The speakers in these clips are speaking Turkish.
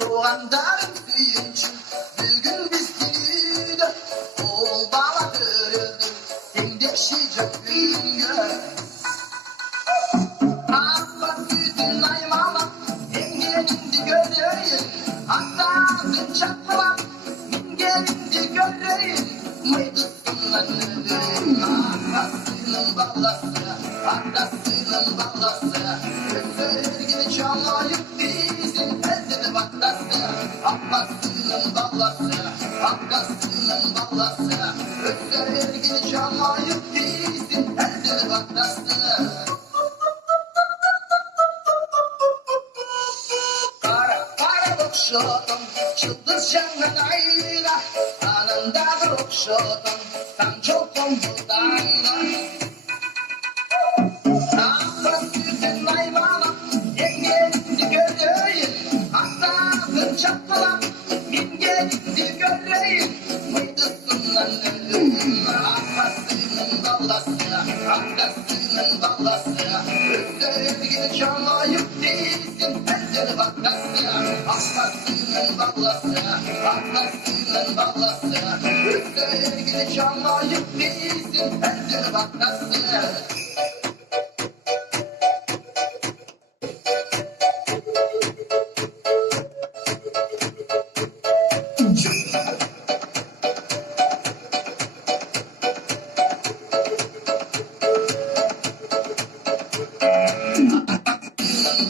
Doğandarım kıyınç, bir gün biz dilide oğul bana verildi, hem de şicak dünya. Ağlat yüzün aymala, hem gelindi göreyim, hatta bir çakma, hem gelindi göreyim, mıydısın lan ölüm, arkasının ballası, arkasının ballası, gözlergini çalayıp bizim elde baklası, arkasının ballası, arkasının ballası, gözlergini çalayıp bizim elde baklası. Para okşadım, çıldız canın ayla, anında da okşadım, tam çok omuzlarla. Ağlat yüzün ayvala, yengelindi göreyim, hatta bir çakala, yengelindi göreyim, mıydısın lan ölüm, arkasının ballası, arkasının ballası, gözlergini çalayıp değilsin, elde baklası, arkasının ballası, arkasının ballası, gözlergini çalayıp değilsin, elde baklası.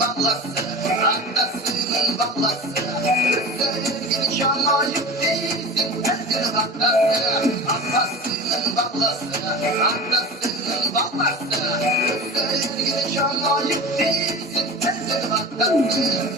Ballası, arkasının ballası, gözlergini çalayıp değilsin, elde baklası, arkasının ballası, arkasının ballası, gözlergini çalayıp değilsin, elde baklası.